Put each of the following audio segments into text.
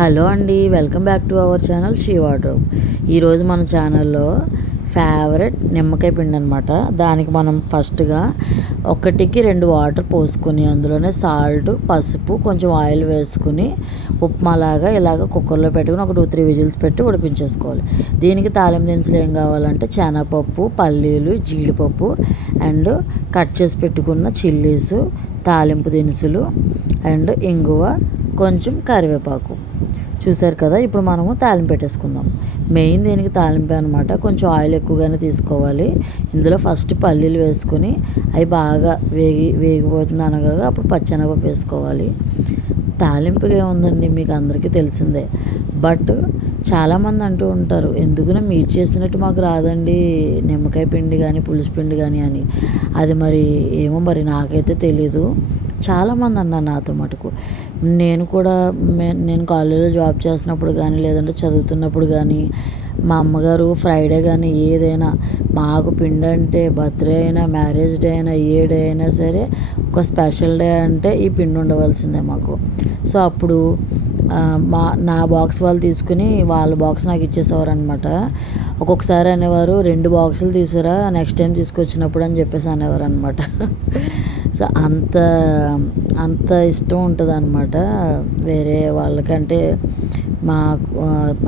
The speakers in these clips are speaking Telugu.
హలో అండి, welcome back to our channel she wardrobe. ఈరోజు మన ఛానల్లో ఫేవరెట్ నిమ్మకాయ పిండి అనమాట. దానికి మనం ఫస్ట్గా 1-2 వాటర్ పోసుకొని అందులోనే సాల్ట్, పసుపు, కొంచెం ఆయిల్ వేసుకుని ఉప్మాలాగా ఇలాగ కుక్కర్లో పెట్టుకుని ఒక 2-3 విజిల్స్ పెట్టి ఉడికించేసుకోవాలి. దీనికి తాలింపు దినుసులు ఏం కావాలంటే శనగపప్పు, పల్లీలు, జీడిపప్పు అండ్ కట్ చేసి పెట్టుకున్న చిల్లీసు, తాలింపు దినుసులు అండ్ ఇంగువ, కొంచెం కరివేపాకు. చూసారు కదా. ఇప్పుడు మనము తాలింపు పెట్టేసుకుందాం. మెయిన్ దీనికి తాలింపే అనమాట. కొంచెం ఆయిల్ ఎక్కువగానే తీసుకోవాలి. ఇందులో ఫస్ట్ పల్లీలు వేసుకుని అవి బాగా వేగిపోతుంది అనగా అప్పుడు పచ్చెనగపప్పు వేసుకోవాలి. తాలింపుగా ఏముందండి, మీకు అందరికీ తెలిసిందే. బట్ చాలామంది అంటూ ఉంటారు, ఎందుకునో మీరు చేసినట్టు మాకు రాదండి నిమ్మకాయ పిండి కానీ పులుసు పిండి కానీ అని. అది మరి ఏమో మరి నాకైతే తెలీదు. చాలామంది అన్నారు నాతో మటుకు. నేను కూడా నేను కాలేజీలో జాబ్ చేస్తున్నప్పుడు కానీ లేదంటే చదువుతున్నప్పుడు కానీ మా అమ్మగారు ఫ్రైడే కానీ ఏదైనా మాకు పిండి అంటే బర్త్డే అయినా మ్యారేజ్ డే అయినా ఏ డే అయినా సరే ఒక స్పెషల్ డే అంటే ఈ పిండి ఉండవలసిందే మాకు. సో అప్పుడు నా బాక్స్ వాళ్ళు తీసుకుని వాళ్ళ బాక్స్ నాకు ఇచ్చేసేవారు అనమాట. ఒక్కొక్కసారి అనేవారు 2 బాక్సులు తీసుకురా నెక్స్ట్ టైం తీసుకొచ్చినప్పుడు అని చెప్పేసి అనేవారు అనమాట. సో అంత ఇష్టం ఉంటుంది అనమాట వేరే వాళ్ళకంటే.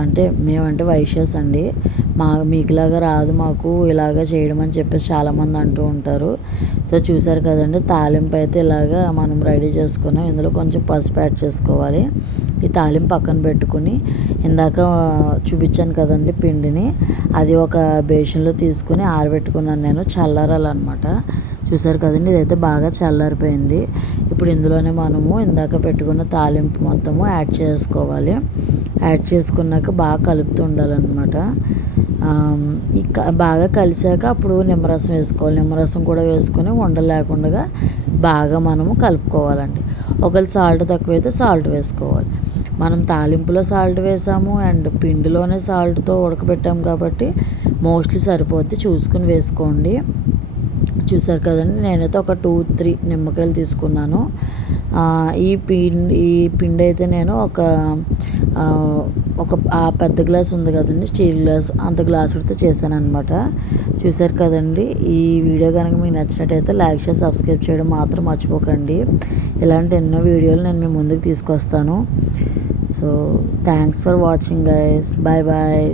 అంటే మేమంటే వైశ్యాస్ అండి. మీకులాగా రాదు మాకు ఇలాగ చేయడం అని చెప్పేసి చాలామంది అంటూ ఉంటారు. సో చూసారు కదండి, తాలింపు అయితే ఇలాగా మనం రెడీ చేసుకున్నాం. ఇందులో కొంచెం పసుపు యాడ్ చేసుకోవాలి. ఈ తాలింపు పక్కన పెట్టుకుని ఇందాక చూపించాను కదండి పిండిని, అది ఒక బేషన్లో తీసుకుని ఆరబెట్టుకున్నాను నేను, చల్లారాలన్నమాట. చూసారు కదండి, ఇదైతే బాగా చల్లారిపోయింది. ఇప్పుడు ఇందులోనే మనము ఇందాక పెట్టుకున్న తాలింపు మొత్తము యాడ్ చేసుకోవాలి. యాడ్ చేసుకున్నాక బాగా కలుపుతూ ఉండాలన్నమాట. బాగా కలిసాక అప్పుడు నిమ్మరసం వేసుకోవాలి. నిమ్మరసం కూడా వేసుకొని ఉండలు లేకుండా బాగా మనము కలుపుకోవాలండి. ఒకవేళ సాల్ట్ తక్కువైతే సాల్ట్ వేసుకోవాలి. మనం తాలింపులో సాల్ట్ వేసాము అండ్ పిండిలోనే సాల్ట్తో ఉడకబెట్టాము కాబట్టి మోస్ట్లీ సరిపోద్ది, చూసుకుని వేసుకోండి. చూసారు కదండి, నేనైతే ఒక 2-3 నిమ్మకాయలు తీసుకున్నాను. ఈ పిండి అయితే నేను ఒక పెద్ద గ్లాస్ ఉంది కదండి, స్టీల్ గ్లాస్, అంత గ్లాసుతో చేశాను అనమాట. చూసారు కదండి, ఈ వీడియో కనుక మీకు నచ్చినట్టయితే లైక్ చేసి సబ్స్క్రైబ్ చేయడం మాత్రం మర్చిపోకండి. ఇలాంటి ఎన్నో వీడియోలు నేను మీ ముందుకు తీసుకొస్తాను. So thanks for watching guys. Bye bye.